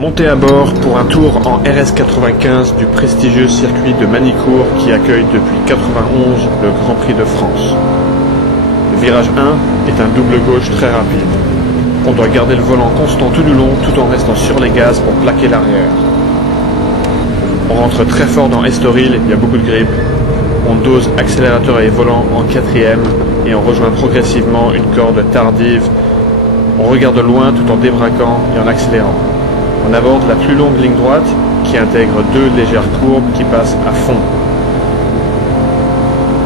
Montez à bord pour un tour en RS95 du prestigieux circuit de Manicourt qui accueille depuis 91 le Grand Prix de France. Le virage 1 est un double gauche très rapide. On doit garder le volant constant tout du long tout en restant sur les gaz pour plaquer l'arrière. On rentre très fort dans Estoril, il y a beaucoup de grippe. On dose accélérateur et volant en 4e et on rejoint progressivement une corde tardive. On regarde loin tout en débraquant et en accélérant. On aborde la plus longue ligne droite qui intègre deux légères courbes qui passent à fond.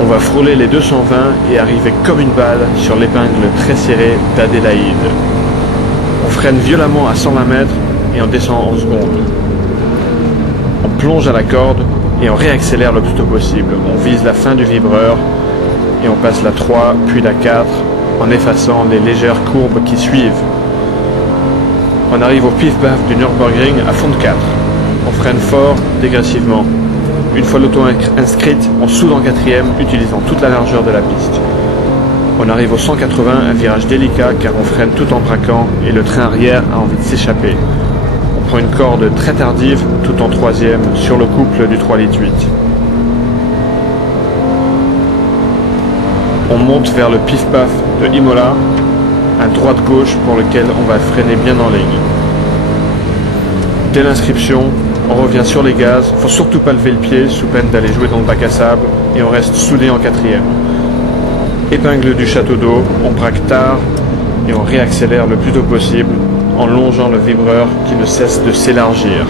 On va frôler les 220 et arriver comme une balle sur l'épingle très serrée d'Adélaïde. On freine violemment à 120 mètres et on descend en secondes. On plonge à la corde et on réaccélère le plus tôt possible. On vise la fin du vibreur et on passe la 3 puis la 4 en effaçant les légères courbes qui suivent. On arrive au pif-paf du Nürburgring à fond de 4. On freine fort, dégressivement. Une fois l'auto inscrite, on soude en 4e, utilisant toute la largeur de la piste. On arrive au 180, un virage délicat car on freine tout en braquant et le train arrière a envie de s'échapper. On prend une corde très tardive, tout en 3e, sur le couple du 3,8 litres. On monte vers le pif-paf de Imola, un droite-gauche pour lequel on va freiner bien en ligne. Dès l'inscription, on revient sur les gaz, faut surtout pas lever le pied sous peine d'aller jouer dans le bac à sable et on reste soudé en 4e. Épingle du château d'eau, on braque tard et on réaccélère le plus tôt possible en longeant le vibreur qui ne cesse de s'élargir.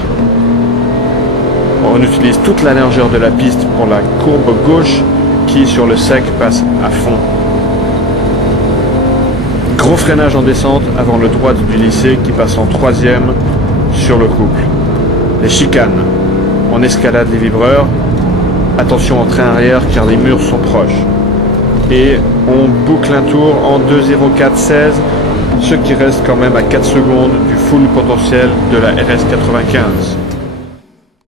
On utilise toute la largeur de la piste pour la courbe gauche qui sur le sec passe à fond. Gros freinage en descente avant le droite du lycée qui passe en 3e sur le couple. Les chicanes. On escalade les vibreurs. Attention en train arrière car les murs sont proches. Et on boucle un tour en 2.04.16, ce qui reste quand même à 4 secondes du full potentiel de la RS95.